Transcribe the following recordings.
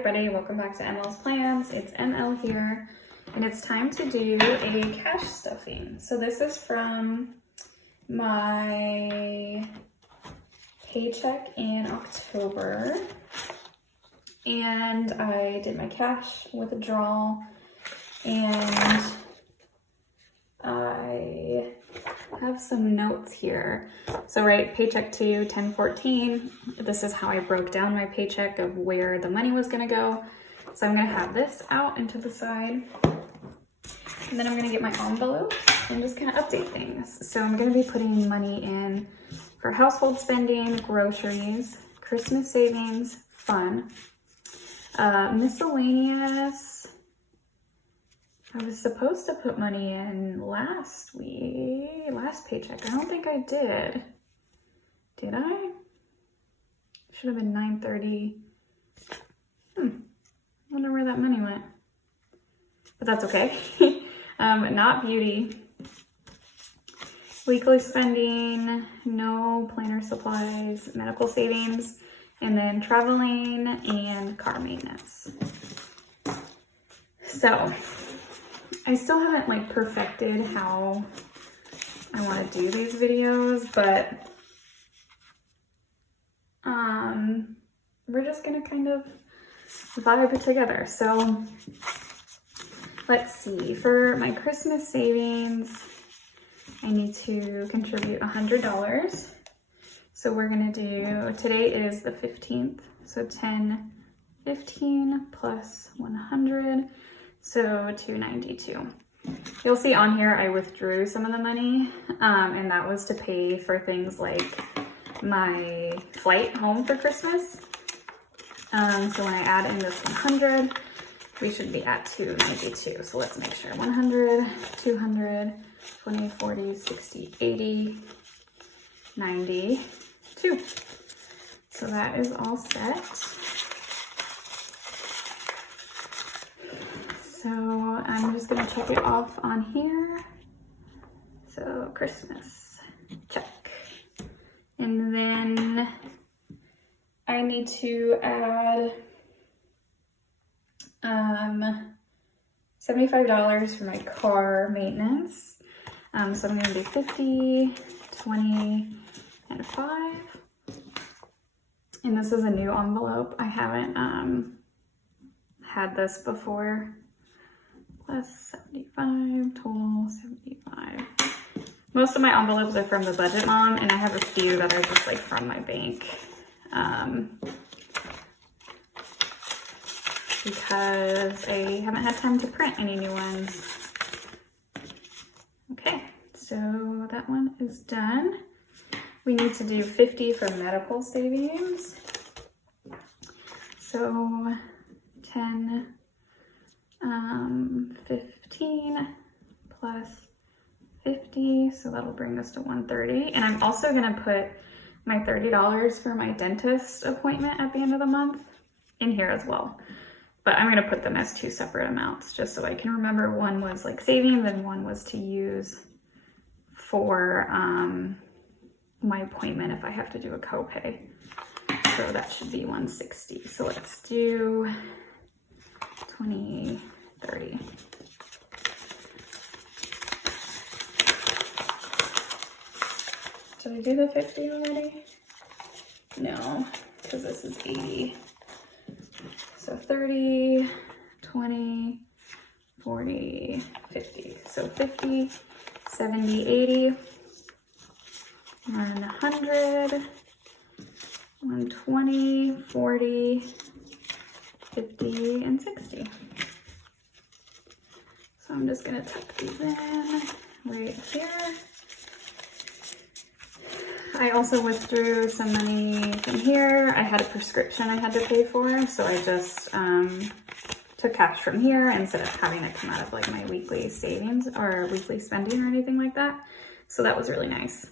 everybody, welcome back to ML's Plans. It's ML here, and it's time to do a cash stuffing. So this is from my paycheck in October, and I did my cash withdrawal, and I have some notes here. So right, paycheck 2, 10/14. This is how I broke down my paycheck of where the money was gonna go. So I'm gonna have this out and to the side. And then I'm gonna get my envelopes and just kind of update things. So I'm gonna be putting money in for household spending, groceries, Christmas savings, fun, miscellaneous. I was supposed to put money in last paycheck. I don't think I did. Did I? Should have been 9:30. Wonder where that money went. But that's okay. Not beauty. Weekly spending, no planner supplies, medical savings, and then traveling and car maintenance. So I still haven't perfected how I want to do these videos, but we're just gonna kind of vibe it together. So let's see, for my Christmas savings, I need to contribute $100. So we're gonna do, today is the 15th, so 10/15 plus 100. So 292. You'll see on here I withdrew some of the money, and that was to pay for things like my flight home for Christmas. So when I add in this 100, we should be at 292. So let's make sure. 100, 200, 20, 40, 60, 80, 92. So that is all set. So I'm just gonna check it off on here. So Christmas, check. And then I need to add $75 for my car maintenance. So I'm gonna do 50, 20, and 5. And this is a new envelope. I haven't had this before. Plus 75, total 75. Most of my envelopes are from the Budget Mom, and I have a few that are just from my bank. Because I haven't had time to print any new ones. Okay, so that one is done. We need to do 50 for medical savings. So 10, 15 plus 50, so that'll bring us to 130. And I'm also gonna put my $30 for my dentist appointment at the end of the month in here as well. But I'm gonna put them as 2 separate amounts just so I can remember one was savings and one was to use for my appointment if I have to do a copay. So that should be 160. So let's do 20, 30. Did I do the 50 already? No, because this is 80. So 30, 20, 40, 50. So 50, 70, 80, 100, 120, 40, 50, and 60. So I'm just gonna tuck these in right here. I also withdrew some money from here. I had a prescription I had to pay for, so I just took cash from here instead of having it come out of my weekly savings or weekly spending or anything like that. So that was really nice.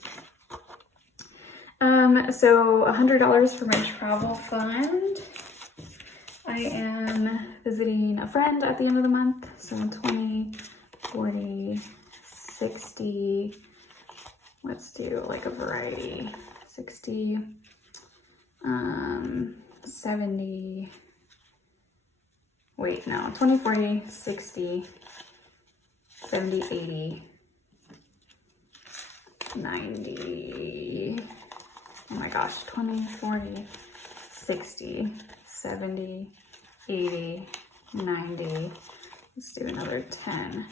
So $100 for my travel fund. I am visiting a friend at the end of the month, so 20, 40, 60, let's do a variety, 60, 70, wait, no, 20, 40, 60, 70, 80, 90, oh my gosh, 20, 40, 60, 70, 80, 90, let's do another 10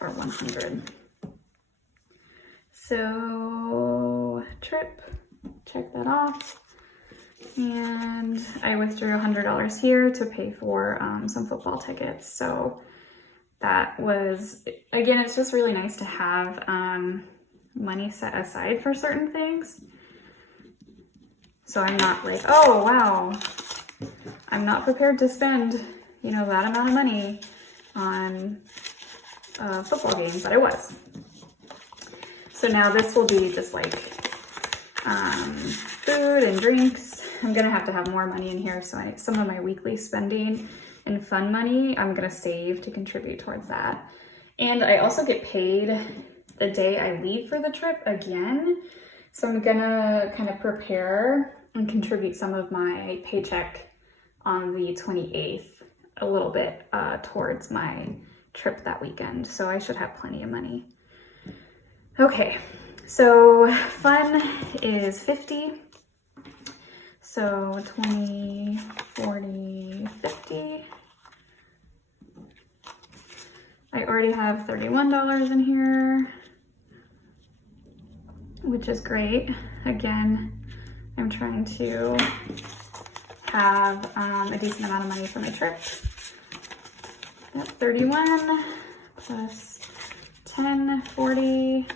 or 100. So trip, check that off. And I withdrew $100 here to pay for some football tickets. So that was, again, it's just really nice to have money set aside for certain things. So I'm not like, oh, wow, I'm not prepared to spend, you know, that amount of money on a football game, but I was. So now this will be just like food and drinks. I'm gonna have to have more money in here, so some of my weekly spending and fun money, I'm gonna save to contribute towards that. And I also get paid the day I leave for the trip again. So I'm gonna kind of prepare and contribute some of my paycheck on the 28th, a little bit towards my trip that weekend. So I should have plenty of money. Okay, so fun is 50. So 20, 40, 50. I already have $31 in here, which is great. Again, I'm trying to have a decent amount of money for my trip. That's 31 plus 10, 40,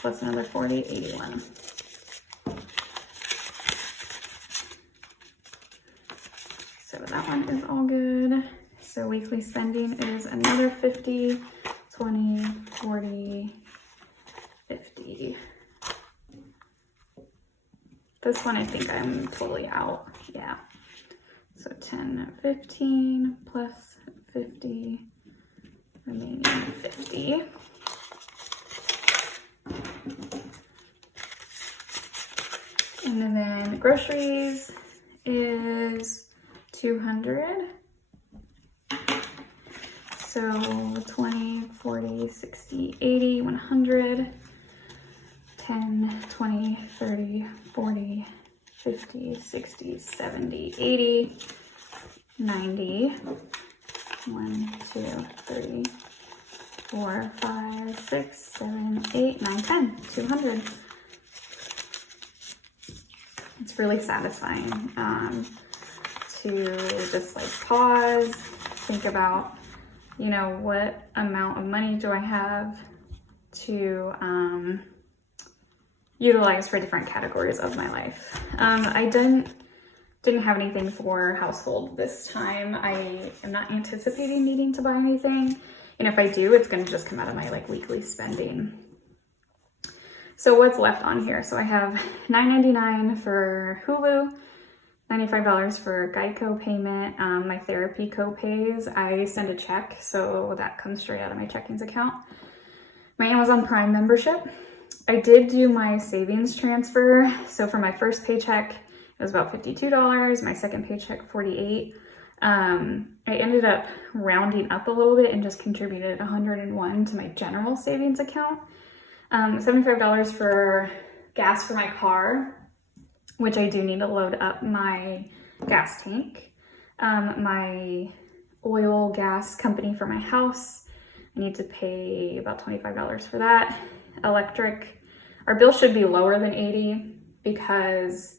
plus another 40, 81. So that one is all good. So weekly spending is another 50, 20, 40, 50. This one I think I'm totally out, yeah. So 10, 15 plus 50, remaining 50. And then groceries is 200. So 20, 40, 60, 80, 100, 10, 20, 30, 40, 50, 60, 70, 80, 90, 1, 2, 3, 4, 5, 6, 7, 8, 9, 10, 200. It's really satisfying to just like pause, think about, you know, what amount of money do I have to utilize for different categories of my life. I didn't have anything for household this time. I am not anticipating needing to buy anything. And if I do, it's gonna just come out of my like weekly spending. So what's left on here? So I have $9.99 for Hulu, $95 for Geico payment, my therapy co-pays. I send a check, so that comes straight out of my checkings account. My Amazon Prime membership. I did do my savings transfer. So for my first paycheck, it was about $52. My second paycheck, $48. I ended up rounding up a little bit and just contributed $101 to my general savings account. $75 for gas for my car, which I do need to load up my gas tank. My oil gas company for my house, I need to pay about $25 for that. Electric, our bill should be lower than 80 because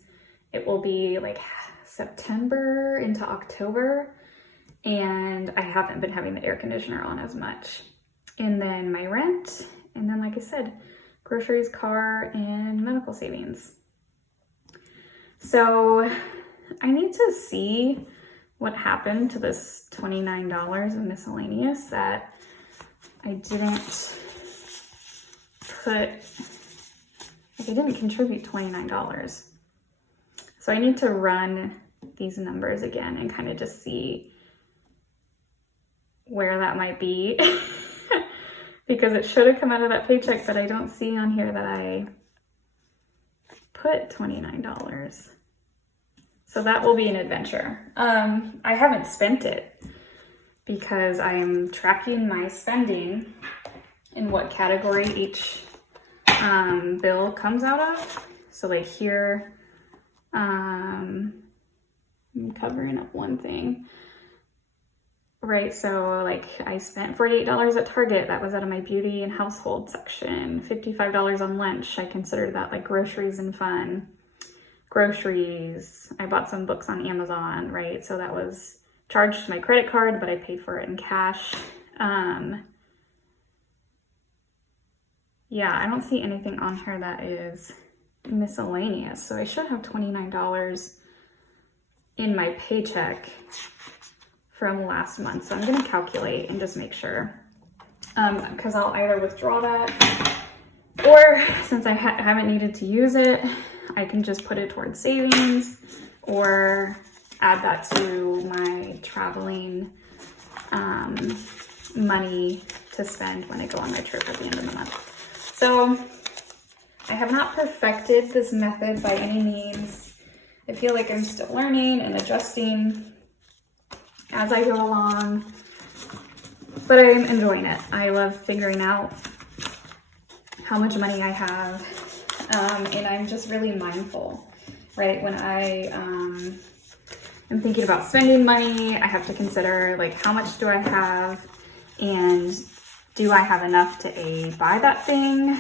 it will be like September into October, and I haven't been having the air conditioner on as much. And then my rent, and then like I said, groceries, car, and medical savings. So I need to see what happened to this $29 of miscellaneous that I didn't put, like I didn't contribute $29. So I need to run these numbers again and kind of just see where that might be. Because it should have come out of that paycheck, but I don't see on here that I put $29. So that will be an adventure. I haven't spent it because I'm tracking my spending and what category each bill comes out of. So like here, I'm covering up one thing. Right, so like I spent $48 at Target. That was out of my beauty and household section. $55 on lunch. I consider that like groceries and fun. Groceries. I bought some books on Amazon, right? So that was charged to my credit card, but I paid for it in cash. Yeah, I don't see anything on here that is miscellaneous. So I should have $29 in my paycheck from last month. So I'm gonna calculate and just make sure. Because I'll either withdraw that, or since I haven't needed to use it, I can just put it towards savings or add that to my traveling money to spend when I go on my trip at the end of the month. So I have not perfected this method by any means. I feel like I'm still learning and adjusting as I go along, but I'm enjoying it. I love figuring out how much money I have, and I'm just really mindful, right? When I am thinking about spending money, I have to consider like how much do I have, and do I have enough to buy that thing,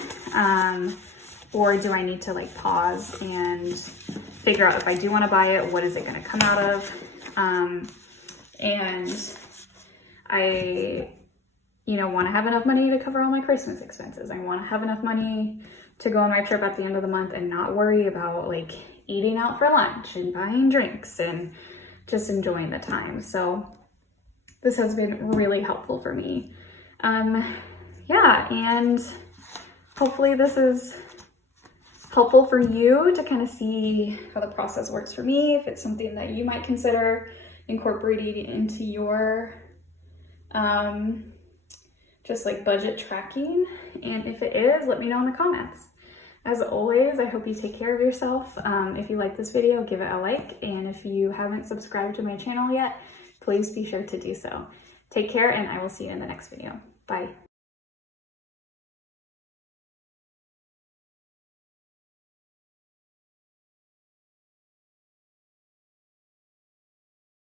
or do I need to like pause and figure out if I do want to buy it, what is it going to come out of? And I, want to have enough money to cover all my Christmas expenses. I want to have enough money to go on my trip at the end of the month and not worry about like eating out for lunch and buying drinks and just enjoying the time. So this has been really helpful for me. Yeah, and hopefully this is helpful for you to kind of see how the process works for me, if it's something that you might consider incorporating into your just like budget tracking. And if it is, let me know in the comments. As always, I hope you take care of yourself. If you like this video, give it a like, and if you haven't subscribed to my channel yet, please be sure to do so. Take care, and I will see you in the next video. Bye.